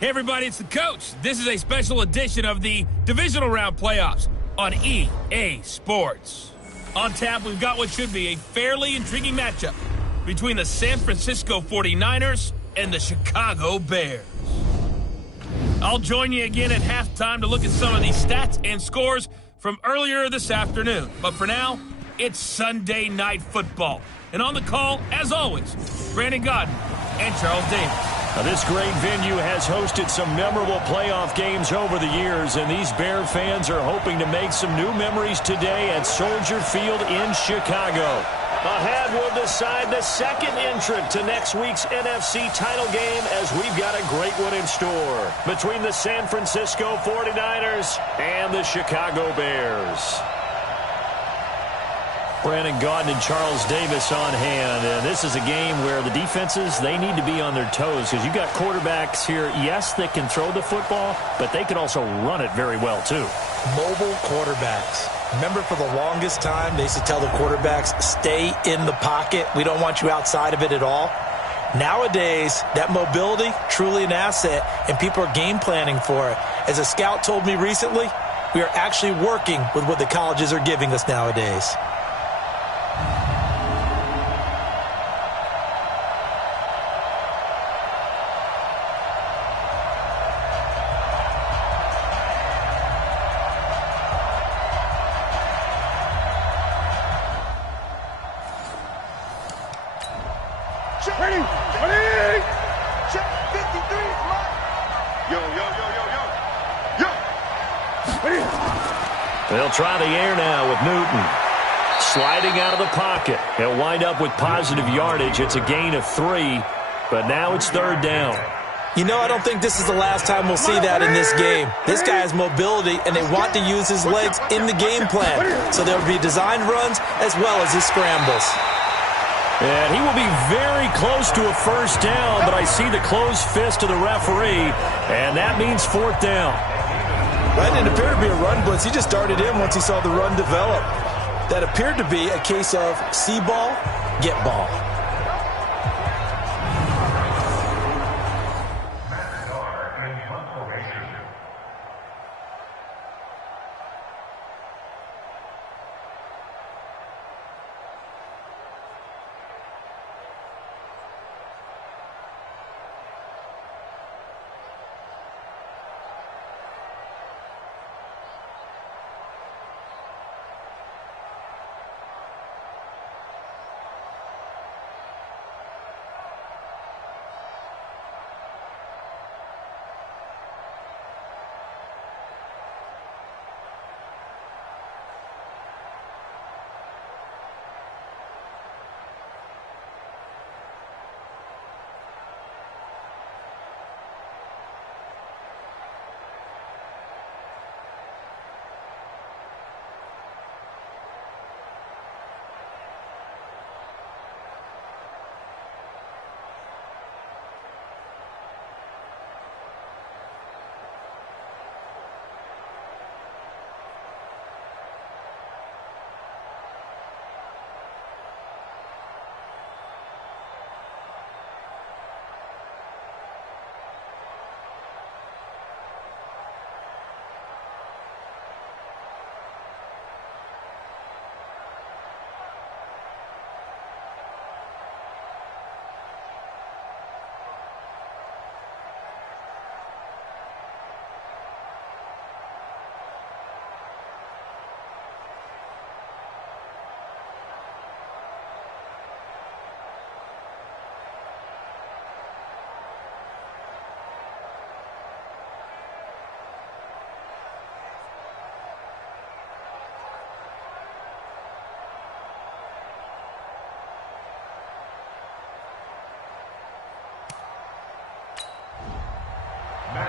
Hey everybody, it's the coach. This is a special edition of the Divisional Round Playoffs on EA Sports. On tap, we've got what should be a fairly intriguing matchup between the San Francisco 49ers and the Chicago Bears. I'll join you again at halftime to look at some of the stats and scores from earlier this afternoon. But for now, it's Sunday Night Football. And on the call, as always, Brandon Godden and Charles Davis. Now, this great venue has hosted some memorable playoff games over the years, and these Bear fans are hoping to make some new memories today at Soldier Field in Chicago. Ahead, we'll decide the second entrant to next week's NFC title game as we've got a great one in store between the San Francisco 49ers and the Chicago Bears. Brandon Gaudin and Charles Davis on hand. And this is a game where the defenses, they need to be on their toes because you've got quarterbacks here, yes, that can throw the football, but they can also run it very well, too. Mobile quarterbacks. Remember, for the longest time, they used to tell the quarterbacks, stay in the pocket. We don't want you outside of it at all. Nowadays, that mobility, truly an asset, and people are game planning for it. As a scout told me recently, we are actually working with what the colleges are giving us nowadays. They'll try the air now with Newton. Sliding out of the pocket. He'll wind up with positive yardage. It's a gain of 3, but now it's third down. You know, I don't think this is the last time we'll see that in this game. This guy has mobility, and they want to use his legs in the game plan. So there'll be designed runs as well as his scrambles. And he will be very close to a first down, but I see the closed fist of the referee, and that means fourth down. That didn't appear to be a run blitz. He just darted in once he saw the run develop. That appeared to be a case of see ball, get ball.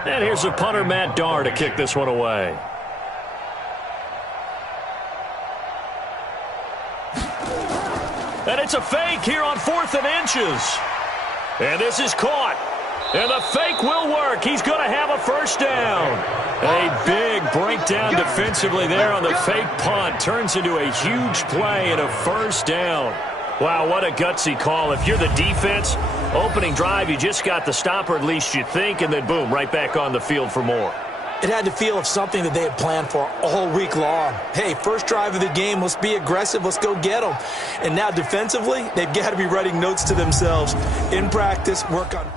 And here's the punter, Matt Darr, to kick this one away. And it's a fake here on 4th and inches. And this is caught. And the fake will work. He's going to have a first down. A big breakdown defensively there on the fake punt. Turns into a huge play and a first down. Wow, what a gutsy call. If you're the defense, Opening drive, you just got the stop, or at least you think, and then boom, right back on the field for more. It had the feel of something that they had planned for all week long. Hey, first drive of the game, let's be aggressive, let's go get them. And now defensively, they've got to be writing notes to themselves. In practice, work on...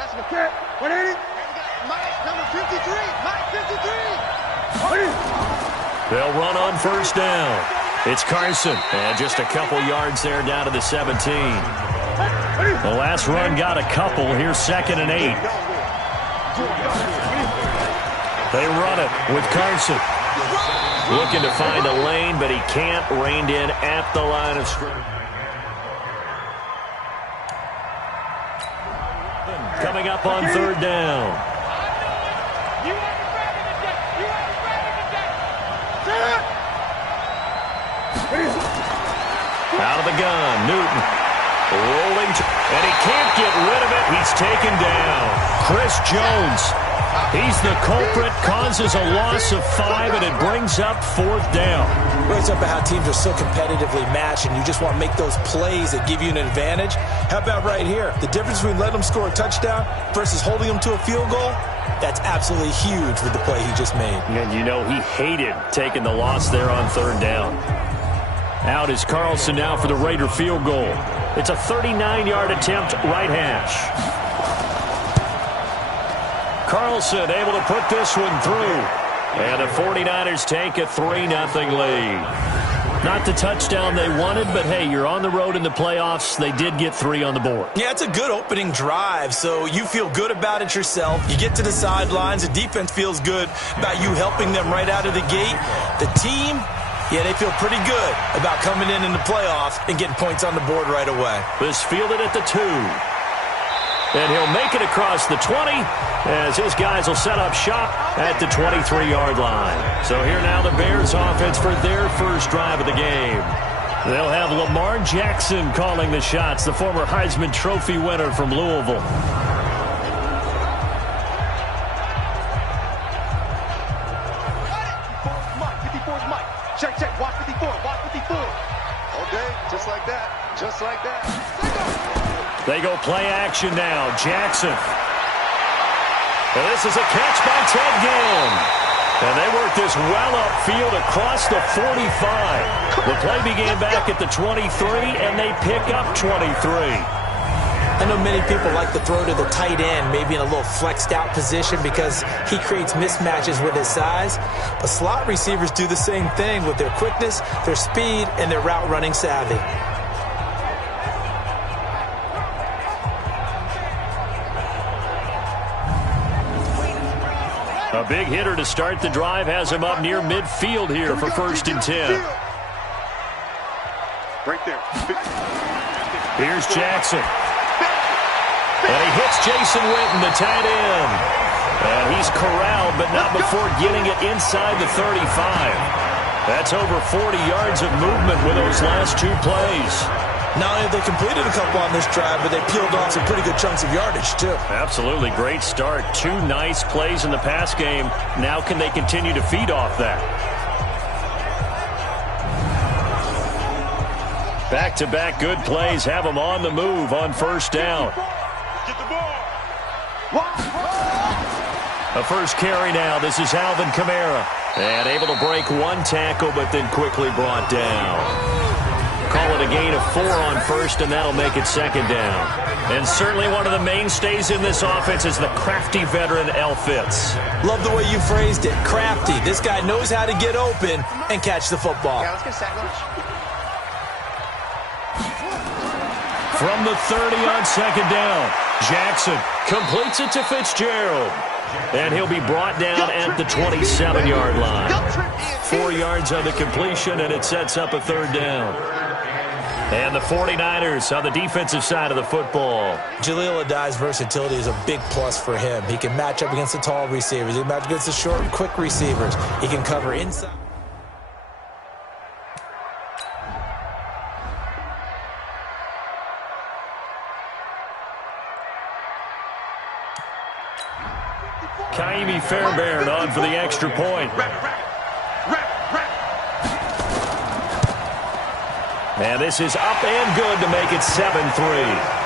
That's the cat. What ain't it? Mike, number 53. Mike, 53. They'll run on first down. It's Carson. And just a couple yards there down to the 17. The last run got a couple. Here's 2nd and 8. They run it with Carson. Looking to find a lane, but he can't. Reined in at the line of scrimmage. Coming up on 3rd down. Out of the gun, Newton. Rolling, and he can't get rid of it. He's taken down. Chris Jones. He's the culprit, causes a loss of 5, and it brings up 4th down. It's up about how teams are so competitively matched, and you just want to make those plays that give you an advantage. How about right here? The difference between letting them score a touchdown versus holding them to a field goal, that's absolutely huge with the play he just made. And you know he hated taking the loss there on 3rd down. Out is Carlson now for the Raider field goal. It's a 39-yard attempt, right hash. Carlson able to put this one through. And the 49ers take a 3-0 lead. Not the touchdown they wanted, but hey, you're on the road in the playoffs. They did get 3 on the board. Yeah, it's a good opening drive, so you feel good about it yourself. You get to the sidelines. The defense feels good about you helping them right out of the gate. The team, yeah, they feel pretty good about coming in the playoffs and getting points on the board right away. This fielded at the 2. And he'll make it across the 20 as his guys will set up shop at the 23-yard line. So here now the Bears offense for their first drive of the game. They'll have Lamar Jackson calling the shots, the former Heisman Trophy winner from Louisville. Check, check, watch 54, watch 54. Okay, just like that, just like that. They go play action now. Jackson. And this is a catch by Ted Ginn. And they work this well upfield across the 45. The play began back at the 23, and they pick up 23. I know many people like to throw to the tight end, maybe in a little flexed out position because he creates mismatches with his size. But slot receivers do the same thing with their quickness, their speed, and their route running savvy. A big hitter to start the drive has him up near midfield here for 1st and 10. Right there. Here's Jackson. And he hits Jason Witten, the tight end. And he's corralled, but not before getting it inside the 35. That's over 40 yards of movement with those last 2 plays. Not only have they completed a couple on this drive, but they peeled off some pretty good chunks of yardage, too. Absolutely. Great start. 2 nice plays in the pass game. Now can they continue to feed off that? Back-to-back good plays have them on the move on 1st down. Get the ball. A first carry now. This is Alvin Kamara. And able to break 1 tackle, but then quickly brought down. Call it a gain of 4 on 1st, and that'll make it 2nd down. And certainly one of the mainstays in this offense is the crafty veteran L. Fitz. Love the way you phrased it. Crafty. This guy knows how to get open and catch the football. Yeah, let's get sack lunch. From the 30 on 2nd down, Jackson completes it to Fitzgerald. And he'll be brought down at the 27-yard line. 4 yards on the completion, and it sets up a 3rd down. And the 49ers on the defensive side of the football. Jaleel Adai's versatility is a big plus for him. He can match up against the tall receivers. He can match against the short and quick receivers. He can cover inside. Kaimi Fairbairn on for the extra point. And this is up and good to make it 7-3.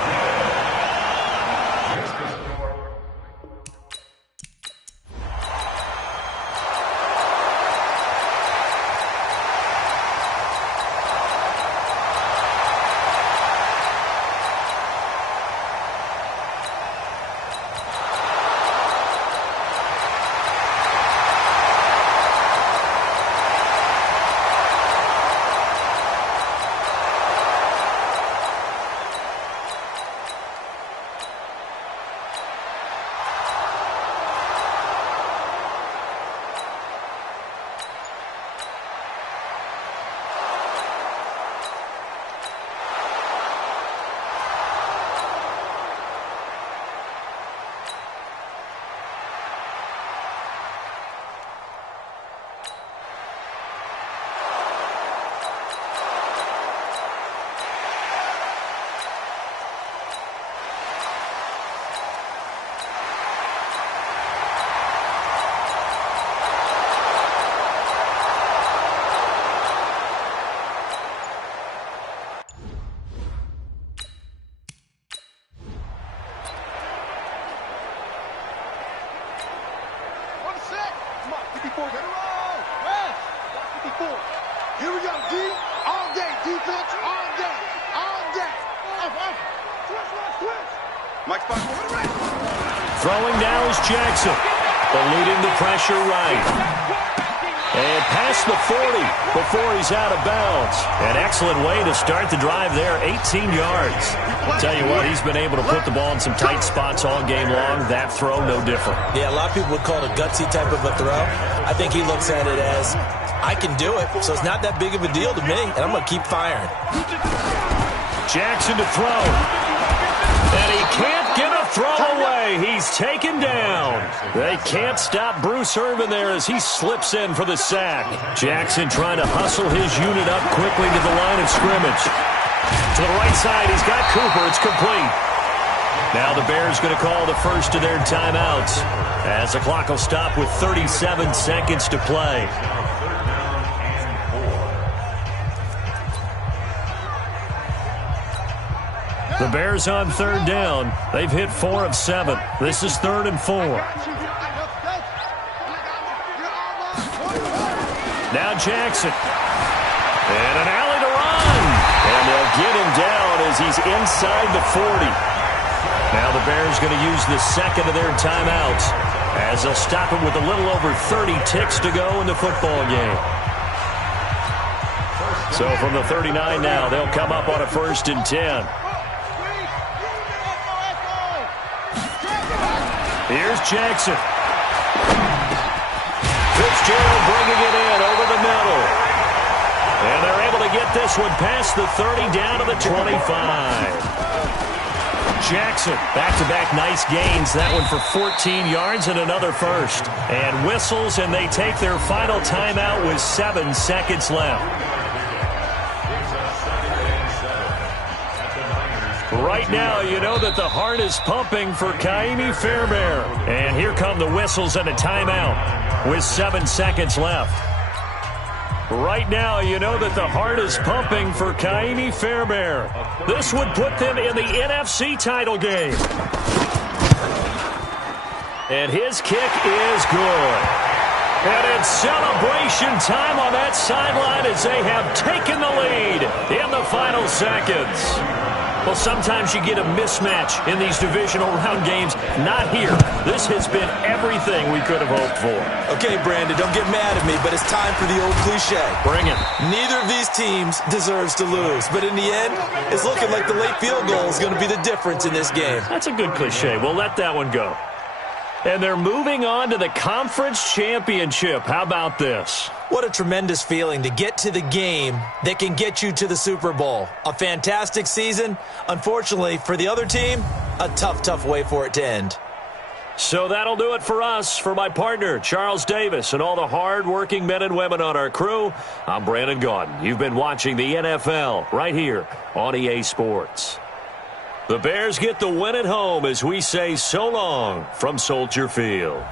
Here we go, D. All day, defense, all day, all day, Throwing now is Jackson. Eluding the pressure right. And past the 40 before he's out of bounds. An excellent way to start the drive there, 18 yards. Tell you what, he's been able to put the ball in some tight spots all game long. That throw, no different. Yeah, a lot of people would call it a gutsy type of a throw. I think he looks at it as, I can do it, so it's not that big of a deal to me, and I'm going to keep firing. Jackson to throw. And he can't get a throw away. He's taken down. They can't stop Bruce Irvin there as he slips in for the sack. Jackson trying to hustle his unit up quickly to the line of scrimmage. To the right side, he's got Cooper. It's complete. Now the Bears going to call the first of their timeouts as the clock will stop with 37 seconds to play. The Bears on third down. They've hit 4 of 7. This is 3rd and 4. Now Jackson. And an alley to run. And they'll get him down as he's inside the 40. Now the Bears going to use the second of their timeouts as they'll stop it with a little over 30 ticks to go in the football game. So from the 39 now, they'll come up on a 1st and 10. Here's Jackson. Fitzgerald bringing it in over the middle. And they're able to get this one past the 30 down to the 25. Jackson, back-to-back nice gains. That one for 14 yards and another first. And whistles, and they take their final timeout with 7 seconds left. Right now, you know that the heart is pumping for Kaimi Fairbairn. And here come the whistles and a timeout with 7 seconds left. Right now, you know that the heart is pumping for Kaimi Fairbairn. This would put them in the NFC title game. And his kick is good. And it's celebration time on that sideline as they have taken the lead in the final seconds. Well, sometimes you get a mismatch in these divisional round games. Not here. This has been everything we could have hoped for. Okay, Brandon, don't get mad at me, but it's time for the old cliche. Bring it. Neither of these teams deserves to lose, but in the end, it's looking like the late field goal is going to be the difference in this game. That's a good cliche. We'll let that one go. And they're moving on to the conference championship. How about this? What a tremendous feeling to get to the game that can get you to the Super Bowl. A fantastic season. Unfortunately, for the other team, a tough way for it to end. So that'll do it for us. For my partner, Charles Davis, and all the hard-working men and women on our crew, I'm Brandon Gaudin. You've been watching the NFL right here on EA Sports. The Bears get the win at home as we say so long from Soldier Field.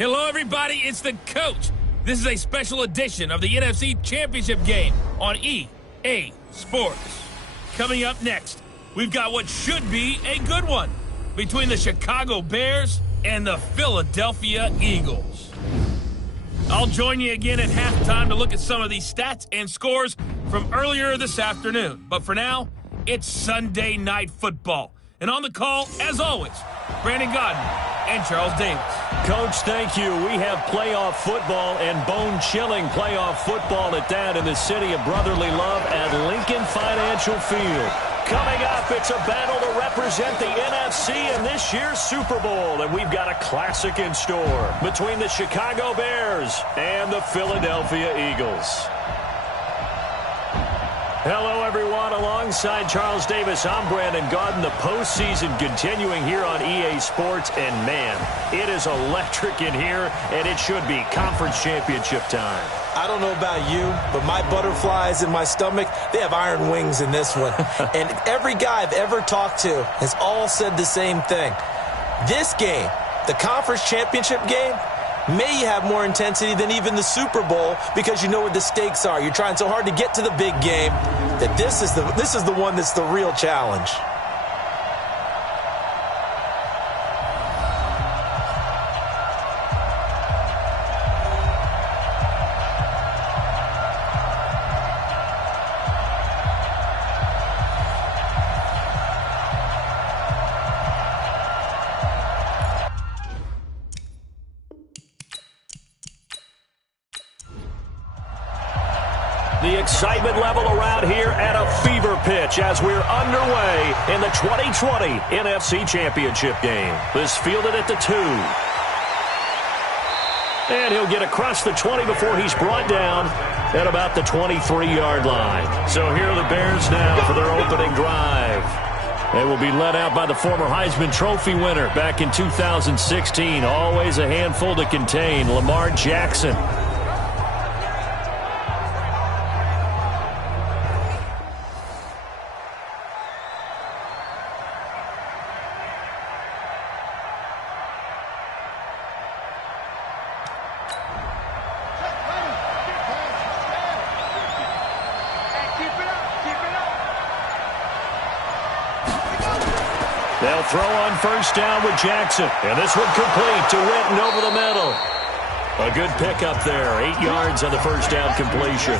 Hello, everybody. It's the coach. This is a special edition of the NFC Championship game on EA Sports. Coming up next, we've got what should be a good one between the Chicago Bears and the Philadelphia Eagles. I'll join you again at halftime to look at some of these stats and scores from earlier this afternoon. But for now, it's Sunday Night Football. And on the call, as always, Brandon Godden and Charles Davis. Coach, thank you. We have playoff football and bone-chilling playoff football at that in the city of brotherly love at Lincoln Financial Field. Coming up, it's a battle to represent the NFC in this year's Super Bowl, and we've got a classic in store between the Chicago Bears and the Philadelphia Eagles. Hello, everyone. Alongside Charles Davis, I'm Brandon Godden. The postseason continuing here on EA Sports, and man, it is electric in here, and it should be conference championship time. I don't know about you, but my butterflies in my stomach, they have iron wings in this one. And every guy I've ever talked to has all said the same thing. This game, the conference championship game, may have more intensity than even the Super Bowl because you know what the stakes are. You're trying so hard to get to the big game that this is the one that's the real challenge. The excitement level around here at a fever pitch as we're underway in the 2020 NFC Championship game. This fielded at the 2. And he'll get across the 20 before he's brought down at about the 23-yard line. So here are the Bears now for their opening drive. They will be led out by the former Heisman Trophy winner back in 2016. Always a handful to contain, Lamar Jackson. They'll throw on first down with Jackson. And this one complete to Witten over the middle. A good pickup there. 8 yards on the first down completion.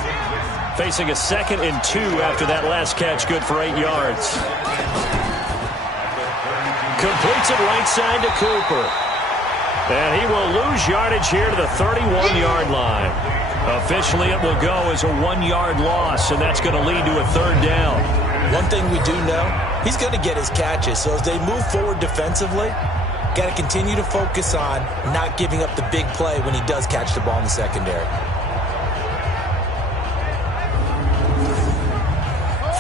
Facing a 2nd and 2 after that last catch. Good for 8 yards. Completes it right side to Cooper. And he will lose yardage here to the 31-yard line. Officially, it will go as a 1-yard loss, and that's going to lead to a 3rd down. One thing we do know, he's going to get his catches. So as they move forward defensively, got to continue to focus on not giving up the big play when he does catch the ball in the secondary.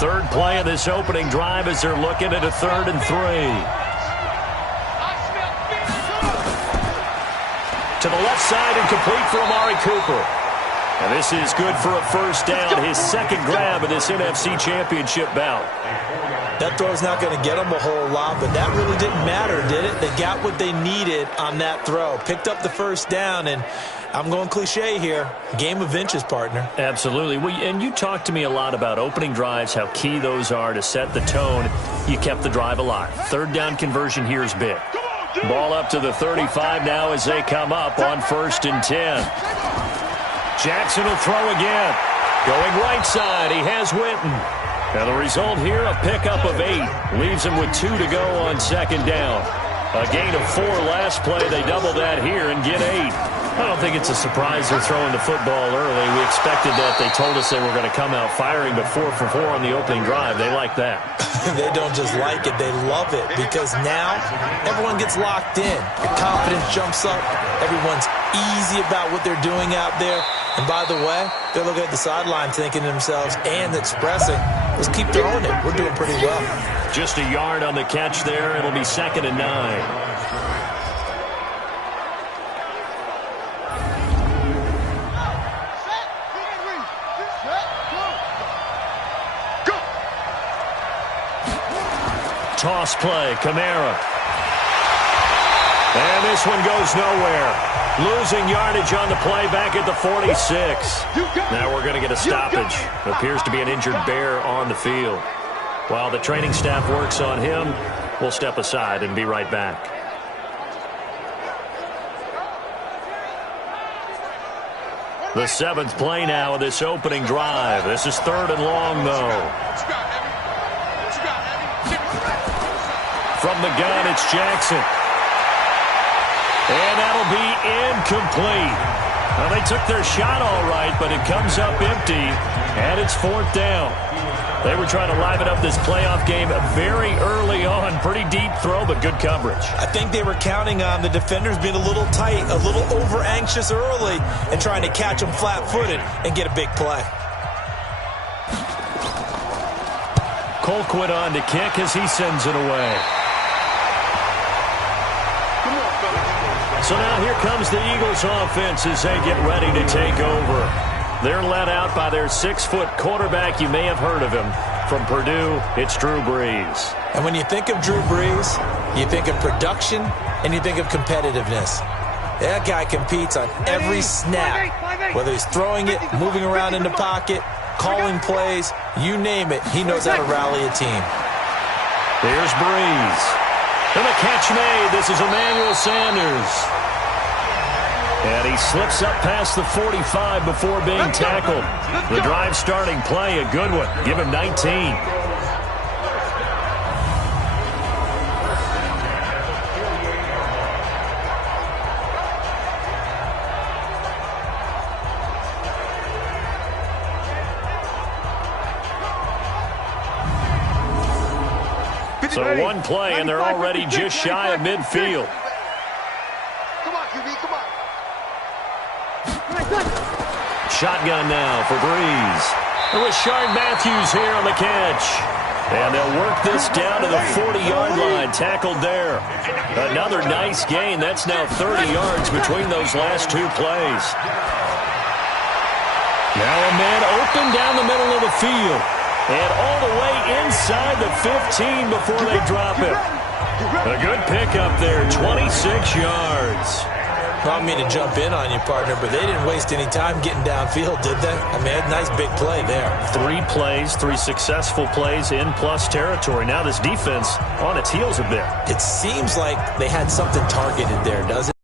3rd play of this opening drive as they're looking at a 3rd and 3. To the left side and complete for Amari Cooper. And this is good for a 1st down, his 2nd grab of this NFC Championship bout. That throw's not going to get them a whole lot, but that really didn't matter, did it? They got what they needed on that throw. Picked up the 1st down, and I'm going cliche here. Game of inches, partner. Absolutely. Well, and you talked to me a lot about opening drives, how key those are to set the tone. You kept the drive alive. 3rd down conversion here is big. Ball up to the 35 now as they come up on 1st and 10. Jackson will throw again. Going right side, he has Witten. Now the result here, a pickup of 8. Leaves him with 2 to go on 2nd down. A gain of 4 last play. They double that here and get 8. I don't think it's a surprise they're throwing the football early. We expected that. They told us they were going to come out firing, but 4 for 4 on the opening drive. They like that. They don't just like it. They love it because now everyone gets locked in. The confidence jumps up. Everyone's easy about what they're doing out there. And by the way, they're looking at the sideline thinking to themselves and expressing, let's keep throwing it. We're doing pretty well. Just a yard on the catch there. It'll be 2nd and 9. Toss play, Kamara. And this one goes nowhere. Losing yardage on the play back at the 46. Now we're going to get a stoppage. Appears to be an injured Bear on the field. While the training staff works on him, we'll step aside and be right back. The 7th play now of this opening drive. This is 3rd and long, though. From the gun, it's Jackson. And that'll be incomplete. Well, they took their shot all right, but it comes up empty, and it's 4th down. They were trying to liven up this playoff game very early on. Pretty deep throw, but good coverage. I think they were counting on the defenders being a little tight, a little over-anxious early, and trying to catch them flat-footed and get a big play. Colquitt on to kick as he sends it away. So now here comes the Eagles offense as they get ready to take over. They're led out by their 6-foot quarterback. You may have heard of him. From Purdue, it's Drew Brees. And when you think of Drew Brees, you think of production and you think of competitiveness. That guy competes on every snap, whether he's throwing it, moving around in the pocket, calling plays, you name it, he knows how to rally a team. There's Brees. And a catch made. This is Emmanuel Sanders. And he slips up past the 45 before being tackled. The drive starting play, a good one. Give him 19. So one play, and they're already just shy of midfield. Come on, QB, come on. Shotgun now for Brees. Rashard Matthews here on the catch. And they'll work this down to the 40-yard line. Tackled there. Another nice gain. That's now 30 yards between those last 2 plays. Now a man open down the middle of the field. And all the way inside the 15 before they drop him. A good pickup there, 26 yards. I don't mean to jump in on you, partner, but they didn't waste any time getting downfield, did they? I mean, a nice big play there. 3 plays, 3 successful plays in plus territory. Now this defense on its heels a bit. It seems like they had something targeted there, doesn't it?